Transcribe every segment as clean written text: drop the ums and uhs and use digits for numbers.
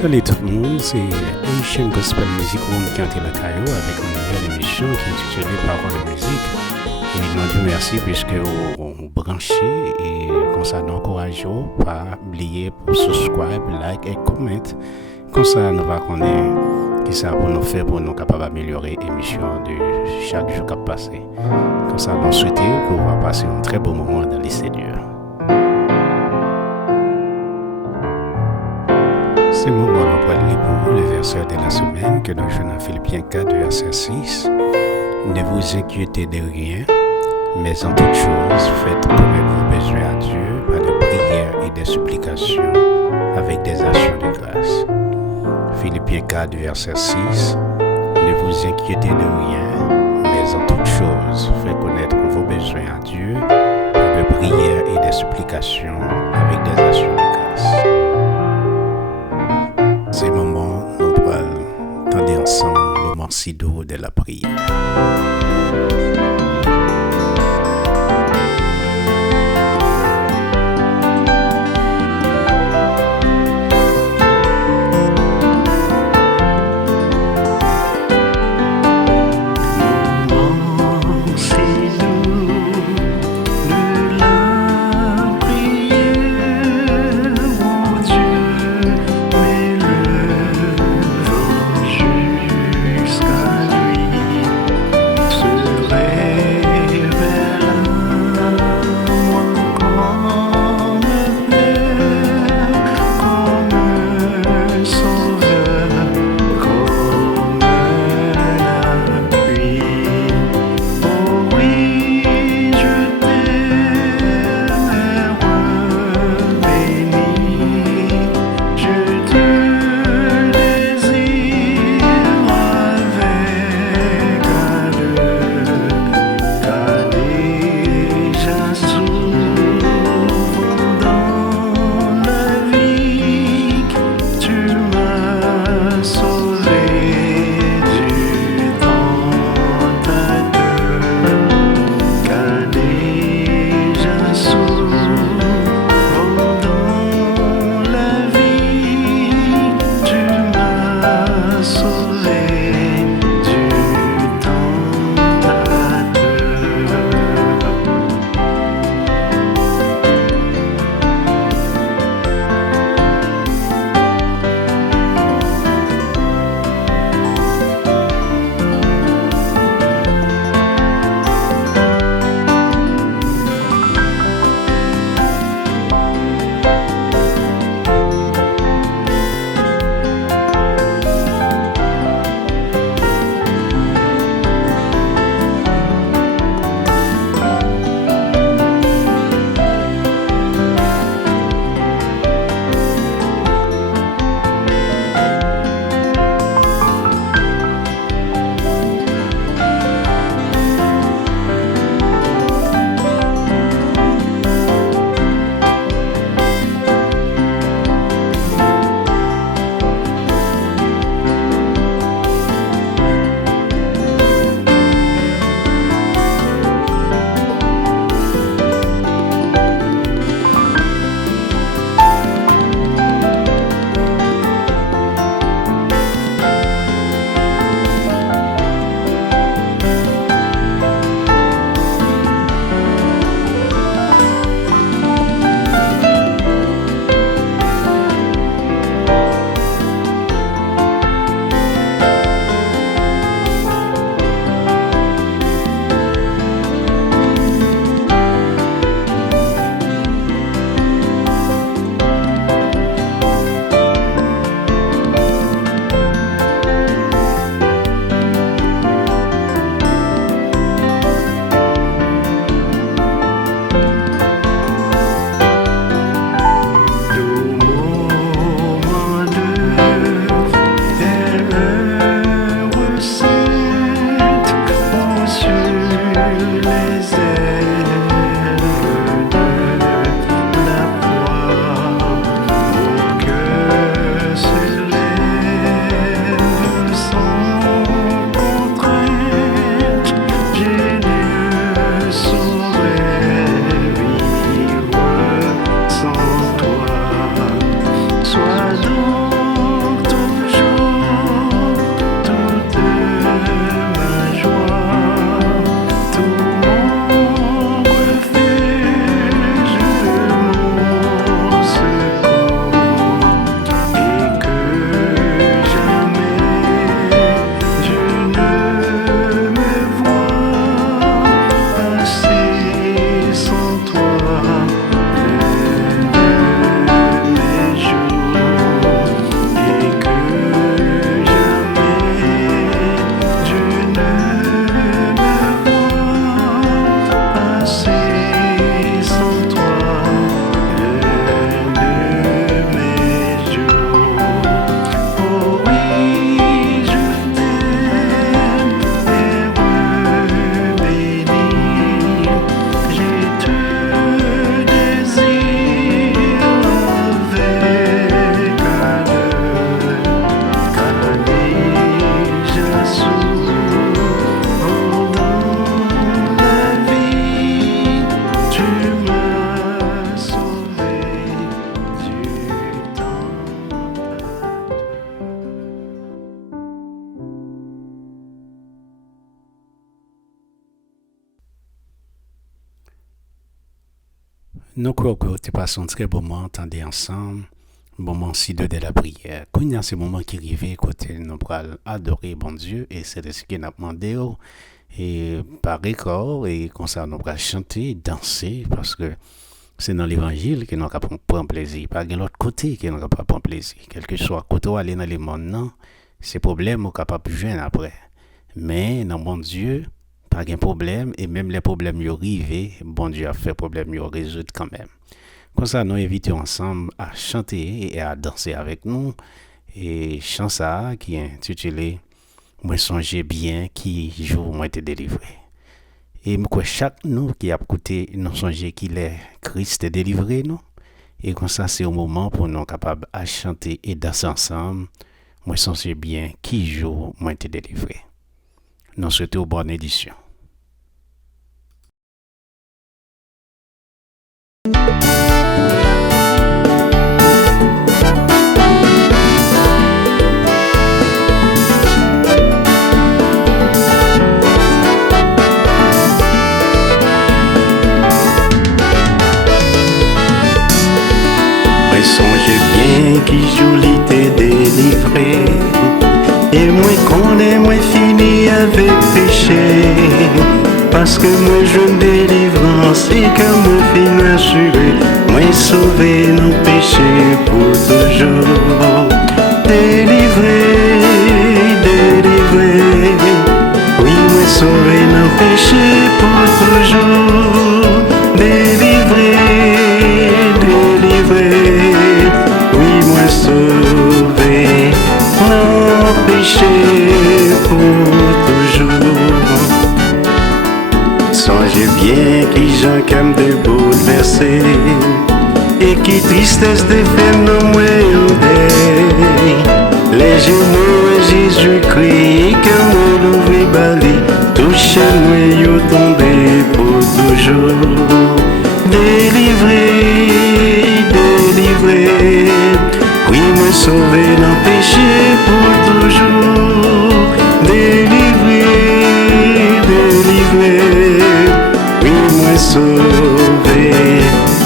Salut tout le monde, c'est Haitian Gospel Music Room qui a la caillou avec une nouvelle émission qui est intitulée Parole, Musique. Et nous disons merci puisque vous branchez et comme ça nous encourageons pas oublier pour subscribe, like et comment. Comme ça nous va connaître qui ça pour nous faire pour nous capables d'améliorer l'émission de chaque jour qui passe. Comme ça nous souhaitons qu'on va passer un très beau moment dans les Seigneurs. C'est le moment où nous lire pour vous le verset de la semaine que nous jouons dans Philippiens 4, verset 6. Ne vous inquiétez de rien, mais en toutes choses, faites connaître vos besoins à Dieu par de prières et des supplications avec des actions de grâce. Philippiens 4, verset 6. Ne vous inquiétez de rien, mais en toutes choses, faites connaître vos besoins à Dieu par de prières et des supplications avec des actions de grâce. Ces moments, nous allons entendre ensemble le morceau de la prière. Jusqu'à lui se Nous croyons que tu passes un très bon moment, entendez ensemble, moment si de la prière. Quand il y a ce moment qui arrive, côté nous allons adorer bon Dieu, et c'est ce qu'il a demandé, et par école, et comme ça nous allons chanter, danser, parce que c'est dans l'évangile que nous allons prendre plaisir, pas de l'autre côté que nous allons pas prendre plaisir. Quel que soit côté où aller dans le monde, non, c'est problème, on est capable de jouer après. Mais dans bon Dieu, pas de problème, et même les problèmes y arrivent, bon Dieu a fait problème y résoudre quand même. Comme ça, nous invitons ensemble à chanter et à danser avec nous. Et chanson qui est intitulée Moi songe bien qui jour moi été délivré. Et moi chaque nous qui a écouté nous songe qu'il est Christ est délivré nous. Et comme ça c'est un moment pour nous capables à chanter et danser ensemble. Moi songe bien qui jour moi été délivré. Nous souhaitons bonne édition. Songe bien qui joli t'est délivré. Et moi connais, moi fini avec péché. Parce que moi je délivrance et que moi fin assuré. Moi sauvé nos péchés pour toujours. Délivré, délivré. Oui, moi sauvé nos péchés pour toujours. Délivré, délivré. Sauvé, nos péchés pour toujours. Songez bien qui j'en qu'aime de bouleverser et qui tristesse de faire nos moyens deuil. Les genoux Jésus-Christ, que moi l'ouvrir bali, touchez-moi yo tomber pour toujours. Délivré, délivré. Oui, me sauver nos péchés pour toujours. Délivré, délivré. Oui, me sauver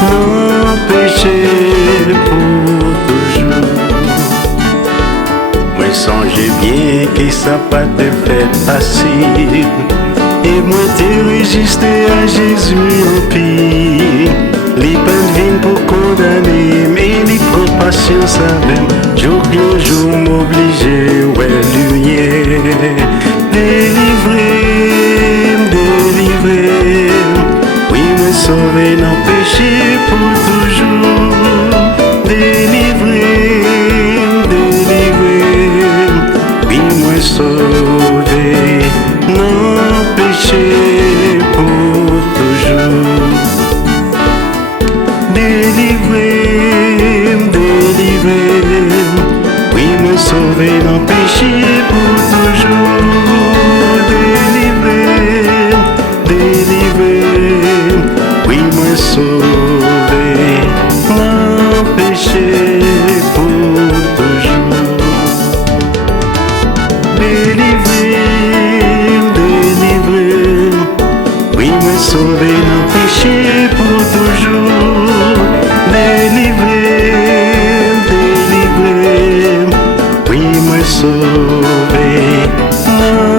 nos péchés pour toujours. Moi songe bien que ça pas te fait facile. Et moi t'ai résisté à Jésus en pire. Les peines viennent pour condamner, mais les prend patience avec. Jour que jour m'obliger, ouais, lumière. Délivré, délivré. Oui, me sauver nos péchés pour toujours. Délivré, délivré. Oui, me sauver nos péchés pour toujours. Délivré, délivré. Oui, me sauver nos péchés pour toujours. Délivré, délivré. Oui, me sauver nos péchés pour toujours. Délivré, délivré. Oui, me sauver nos péchés pour toujours. Délivré, délivré. Oui, me sauver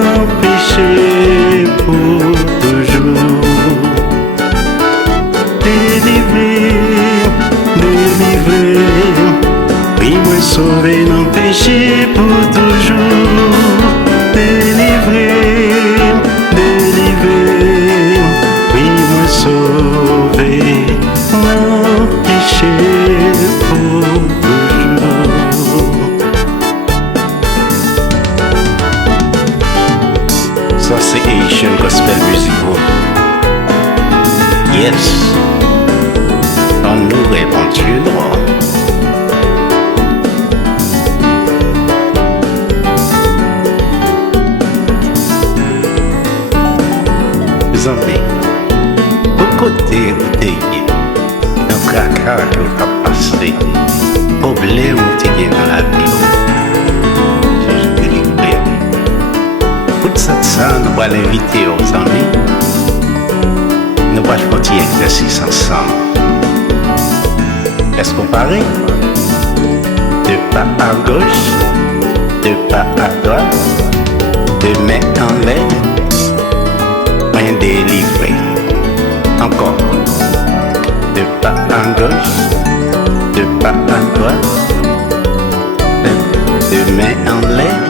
nos péchés pour toujours. Délivré, délivré. Oui, me sauver nos péchés pour toujours. Délivré, délivré. Oui, me sauver nos péchés pour toujours. Ça c'est Haitian Gospel Music Room. Yes. On nous répond Dieu noir. Mes amis, au côté où t'es, dans tracas que vous avez passé, problème où t'es dans la vie, Jésus délivré. Pour ça, nous allons l'inviter aux amis. Nous allons faire un petit exercice ensemble. Est-ce qu'on parie? De pas à gauche, de pas à droite, de main en l'air, main délivrée. Encore. De pas à gauche, de pas à droite, de main en l'air.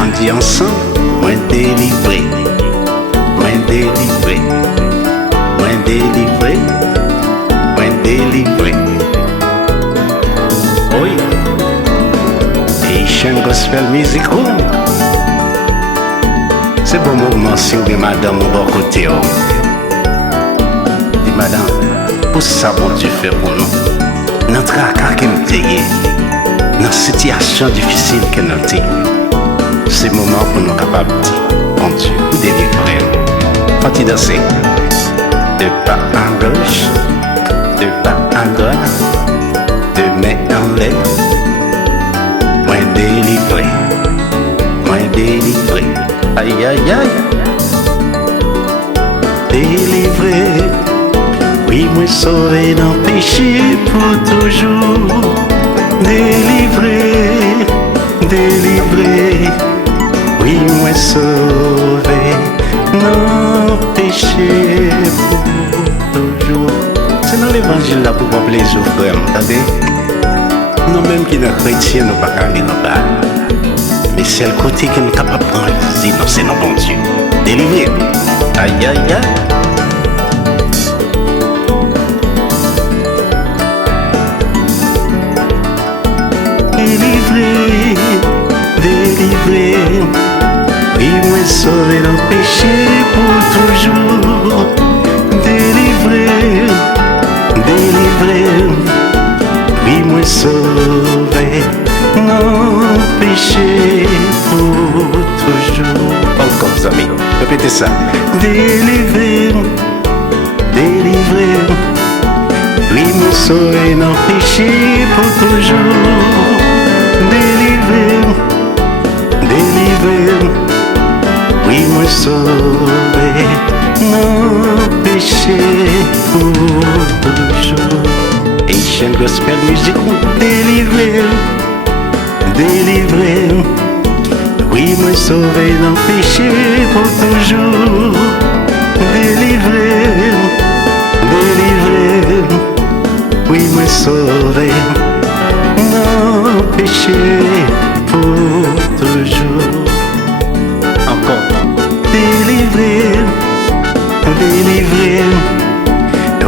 On dit ensemble, moins délivré, moins délivré, moins délivré, moins délivré. Oui, Haitian Gospel Music Room. C'est bon mouvement si vous madame au bon côté. Dis madame, pour ça bon Dieu fait pour nous. Notre cas qui nous paye, dans situation difficile que nous avons. C'est le moment pour nous capables de dire, mon Dieu, vous délivrez. Quand il danse, de pas à gauche, de pas à droite, de main en l'air, moins délivré, moins délivré. Aïe aïe aïe, délivré. Oui, moi sauvé dans le péché pour toujours. Délivré, délivré. Oui, moi sauvé dans le péché pour toujours. C'est dans l'évangile là pour voir plaisir, frère. Attendez, nous-mêmes qui sommes chrétiens, nous ne pouvons pas aller là-bas. Mais c'est le côté que nous sommes capables de prendre. Non, c'est notre bon Dieu. Délivré. Aïe aïe aïe. Délivré, délivré. Oui, moi sauvé dans le péché pour toujours. Délivré, délivré. Oui, moi sauvé dans le péché pour toujours. Encore, amis, répétez ça. Délivré, délivré. Oui, moi sauvé dans le péché pour toujours. Délivré, délivré. Oui, moi sauvé, non péché pour toujours. Haitian Gospel Music Room, délivré, délivré. Oui, moi sauvé, non péché pour toujours. Délivré, délivré. Oui, moi sauvé, non péché pour toujours. Encore. Délivré, délivré.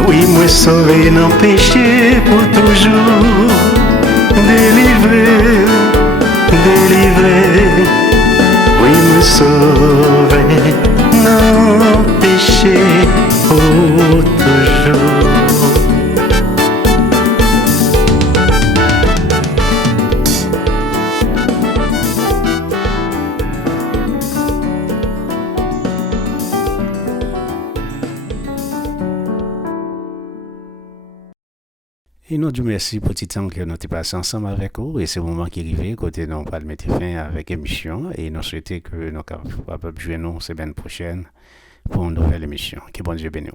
Oui, moi sauvé dans péché pour toujours. Délivré, délivré. Oui, moi sauvé dans péché pour toujours. Et nous disons merci pour tout le temps que nous avons passé ensemble avec vous. Et c'est le moment qui est arrivé, côté nous pas mettre fin avec émission. Et nous souhaitons que nous capables de jouer nous semaine prochaine pour une nouvelle émission. Que bon Dieu bénisse.